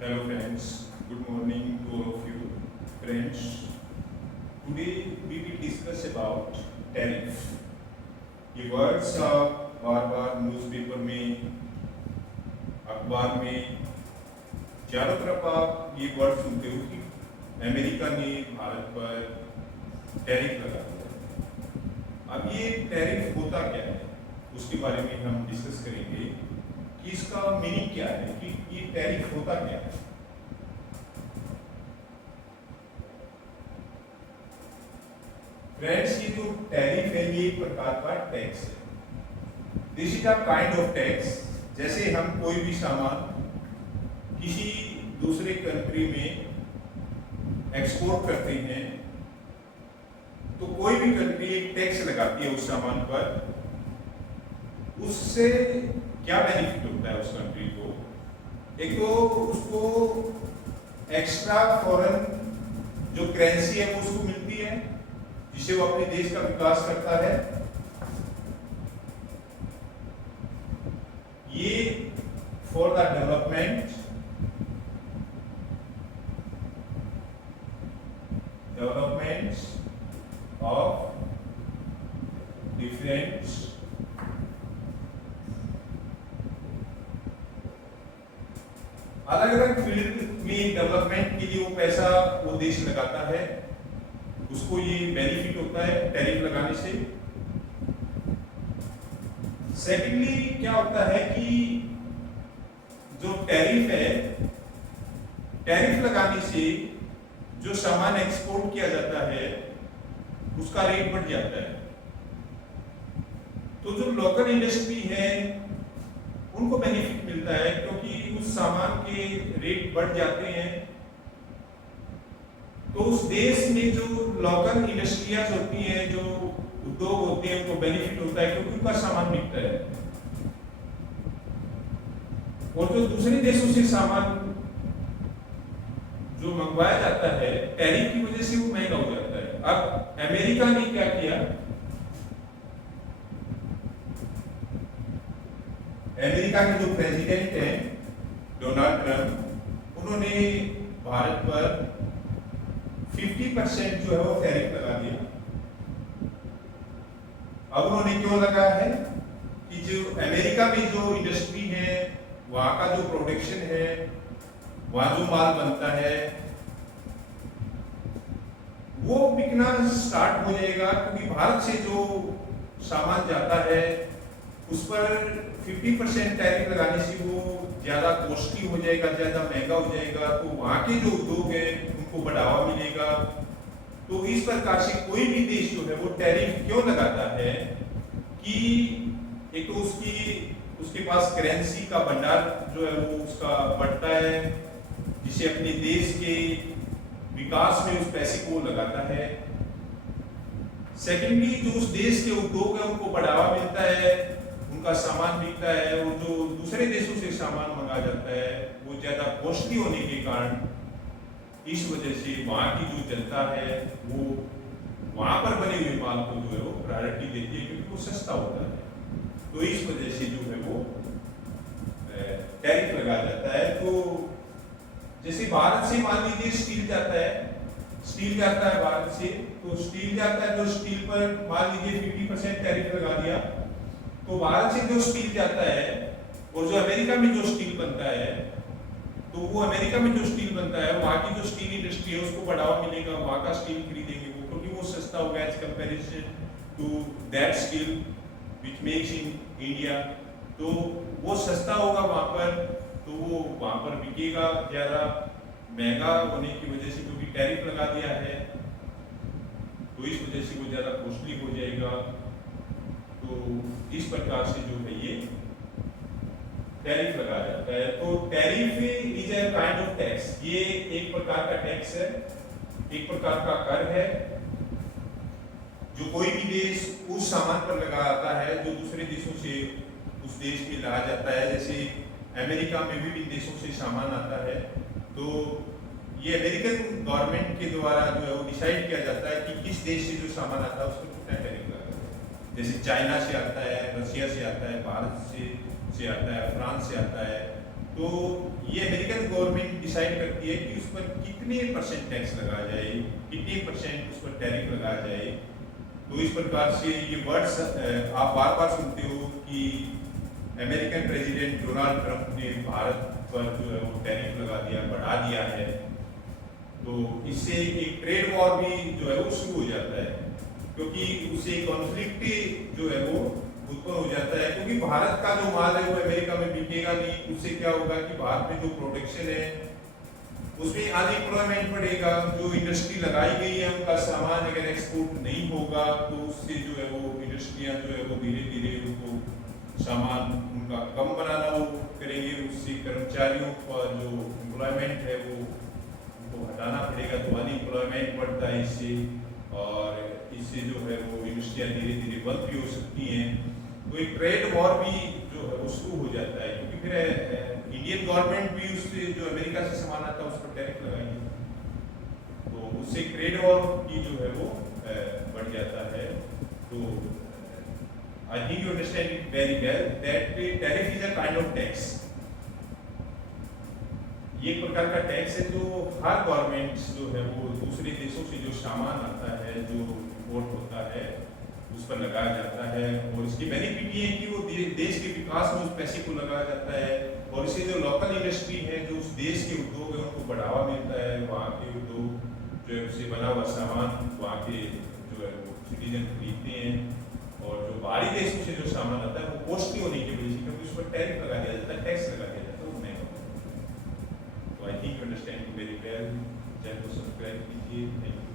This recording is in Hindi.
Hello friends, good morning to all of you. Friends, today we will discuss about tariff. ये वर्ड्स आप बार बार न्यूज़पेपर में, अखबार में चारों तरफ आप ये वर्ड सुनते हो कि अमेरिका ने भारत पर टैरिफ लगा दिया। अब ये टैरिफ होता क्या है उसके बारे में हम डिस्कस करेंगे कि इसका मीनिंग क्या है, कि ये टैरिफ होता क्या है। फ्रेंड्स, ये जो टैरिफ है ये एक प्रकार का टैक्स है। This is a kind of tax. जैसे हम कोई भी सामान किसी दूसरे कंट्री में एक्सपोर्ट करते हैं तो कोई भी कंट्री एक टैक्स लगाती है उस सामान पर। उससे क्या बेनिफिट होता है उस कंट्री को? एक तो उसको एक्स्ट्रा फॉरेन जो करेंसी है वो उसको मिलती है जिससे वो अपने देश का विकास करता है। ये for the development of different अलग अलग फील्ड में डेवलपमेंट के लिए वो पैसा वो देश लगाता है, उसको ये बेनिफिट होता है टैरिफ लगाने से। सेकेंडली क्या होता है कि जो टैरिफ है, टैरिफ लगाने से जो सामान एक्सपोर्ट किया जाता है उसका रेट बढ़ जाता है। तो जो लोकल इंडस्ट्री है उनको बेनिफिट मिलता है क्योंकि उस सामान के रेट बढ़ जाते हैं। तो उस देश में जो लोकल इंडस्ट्रियाज होती हैं, जो उद्योग होते हैं, उनको बेनिफिट होता है क्योंकि उनका सामान बिकता है। और जो दूसरे देशों से सामान जो मंगवाया जाता है टैरिफ की वजह से वो महंगा हो जाता है। अब अमेरिका ने क्या किया, अमेरिका के जो प्रेसिडेंट हैं डोनाल्ड ट्रंप, उन्होंने भारत पर 50% जो है वो टैरिफ लगा दिया। अब उन्होंने क्यों लगा है कि जो अमेरिका में जो इंडस्ट्री है, वहां का जो प्रोडक्शन है, वहां जो माल बनता है वो बिकना स्टार्ट हो जाएगा क्योंकि भारत से जो सामान जाता है उस पर 50% टैरिफ लगाने से वो ज्यादा कॉस्टली हो जाएगा, ज्यादा महंगा हो जाएगा। तो वहां के जो उद्योग है उनको बढ़ावा मिलेगा। तो इस प्रकार से कोई भी देश जो है वो टैरिफ क्यों लगाता है कि एक तो उसके पास करेंसी का भंडार जो है वो उसका बढ़ता है, जिसे अपने देश के विकास में उस पैसे को लगाता है। सेकेंडली जो उस देश के उद्योग है उनको बढ़ावा मिलता है, उनका सामान बिकता है। और जो दूसरे देशों से सामान मंगा जाता है वो ज्यादा कॉस्टली होने के कारण इस वजह से वहां की जो जनता है वो वहां पर बने हुए माल को जो है वो प्रायोरिटी देती है क्योंकि वो सस्ता होता है। तो इस वजह से जो है वो टैरिफ लगाया जाता है। तो जैसे भारत से मान लीजिए स्टील जाता है भारत से, तो स्टील जाता है, तो स्टील पर मान लीजिए 50% टैरिफ लगा दिया। तो भारत से जो स्टील जाता है और जो अमेरिका में जो स्टील बनता है, तो वो अमेरिका में जो स्टील बनता है वहाँ की जो स्टील इंडस्ट्री है उसको बढ़ावा मिलेगा, वहाँ का स्टील खरीदेंगे वो क्योंकि वो सस्ता होगा as comparison to that steel which makes in India. तो वो सस्ता होगा वहाँ पर, तो वो वहाँ पर बिकेगा ज़्यादा। महंगा होने की वजह से क्योंकि टैरिफ लगा दिया है तो इस वजह से वो ज़्यादा कॉस्टली हो जाएगा। तो इस प्रकार से जो है ये टैरिफ लगाया जाता है। तो tariff is a kind of tax. ये एक प्रकार का टैक्स है, एक प्रकार का कर है जो कोई भी देश उस सामान पर लगाता है जो दूसरे देशों से उस देश में लाया जाता है। जैसे अमेरिका में विभिन्न देशों से सामान आता है तो ये अमेरिकन गवर्नमेंट के द्वारा जो है वो डिसाइड किया जाता है कि किस देश से जो सामान आता है उस पर कितना टैरिफ लगता है। जैसे चाइना से आता है, रशिया से आता है, भारत से आता है, फ्रांस से आता है। तो ये अमेरिकन गवर्नमेंट डिसाइड करती है कि उस पर कितने परसेंट टैक्स लगाया जाए, कितने परसेंट उस पर टैरिफ लगाया जाए। तो इस प्रकार से ये वर्ड्स आप बार बार सुनते हो कि अमेरिकन प्रेसिडेंट डोनाल्ड ट्रंप ने भारत पर जो है वो टैरिफ लगा दिया, बढ़ा दिया है। तो इससे एक ट्रेड वॉर भी जो है वो शुरू हो जाता है, क्योंकि उससे कॉन्फ्लिक्ट जो है वो उत्पन्न हो जाता है, क्योंकि भारत का जो माल है वो अमेरिका में बिकेगा नहीं। उससे क्या होगा कि भारत में जो प्रोडक्शन है उसमें अनएम्प्लॉयमेंट बढ़ेगा। जो इंडस्ट्री लगाई गई है उनका सामान अगर एक्सपोर्ट नहीं होगा तो उससे जो है वो इंडस्ट्रियां जो है वो धीरे धीरे उनको सामान उनका कम बनाना वो करेंगे। उससे कर्मचारियों का जो एम्प्लॉयमेंट है वो उनको हटाना पड़ेगा, तो अनएम्प्लॉयमेंट बढ़ता है इससे, और इससे जो है वो इंडस्ट्रियां धीरे धीरे बंद भी हो सकती हैं। तो एक ट्रेड वॉर भी जो है वो शुरू हो जाता है, क्योंकि फिर इंडियन गवर्नमेंट भी उससे जो अमेरिका से सामान आता है उस पर टैरिफ लगाएंगे, तो उससे ट्रेड वॉर की जो है वो बढ़ जाता है। तो I think you understand it very well that tariff is a kind of tax. ये एक प्रकार का टैक्स है जो हर गवर्नमेंट जो है वो दूसरे देशों से जो सामान आता है, जो इम्पोर्ट होता है, उस पर लगाया जाता है। और इसकी बेनिफिट ये है कि वो देश के विकास में उस पैसे को लगाया जाता है, और इससे जो लोकल इंडस्ट्री है, जो उस देश के उद्योग है, उनको बढ़ावा मिलता है। वहाँ के उद्योग जो है उससे बना हुआ सामान वहाँ के जो है वो सिटीजन खरीदते हैं, और जो बाहरी देशों से जो सामान आता है वो कॉस्टली होने की वजह से, क्योंकि उस पर टैरिफ लगा दिया जाता है, टैक्स लगा दिया जाता है, वो महंगा होता है। तो I think you understand very well. Channel को सब्सक्राइब कीजिए। Thank you.